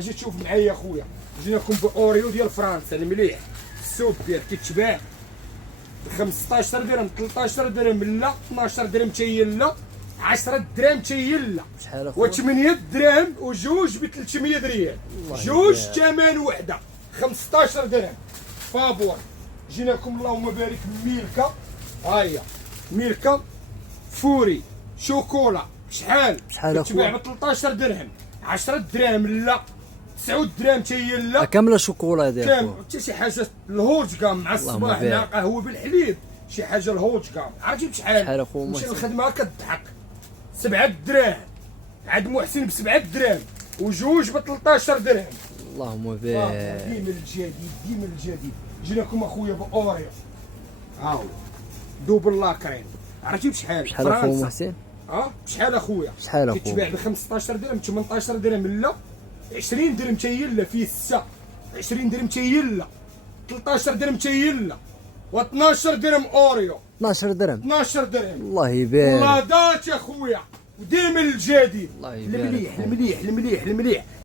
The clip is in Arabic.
جي تشوف معايا خويا، جيناكم باوريو ديال فرنسا المليح السوبر كيتباع ب 15 درهم 13 درهم لا 12 درهم تيلا 10 دراهم تيلا شحال اخويا؟ و 8 دراهم وجوج ب 300 ريال جوج ثمن وحده 15 درهم فابور. جيناكم اللهم بارك ميلكا، ها هي ميلكا فوري شوكولا شحال شحال كتباع اخويا؟ ب 13 درهم 10 دراهم لا 9 دراهم تيلا كامله شوكولا ديال كامل. اخويا. حتى شي حاجه الهوت كام مع اللهم الصباح بارك. مع قهوه بالحليب، شي حاجه الهوت كام عرفتي بشحال؟ شحال اخويا نمشي محسن؟ للخدمه كضحك 7 دراهم عند محسن ب 7 دراهم وجوج ب 13 درهم. اللهم بارك. ديما الجديد ديما الجديد. جيناكم اخويا باوريو ها هو دوبل لاكرين عرفتي بشحال؟ شحال اخويا فرنسا. محسن؟ بشحال اخويا؟ شحال اخويا؟ كيتباع ب 15 درهم 18 درهم لا 20 درهم تيلا فيه 6 20 درهم تيلا 13 درهم تيلا و12 درهم اوريو 12 درهم. 12 درهم. الله يبارك. والله دات يا خويا وديما الجديد الله يبارك. المليح المليح المليح المليح.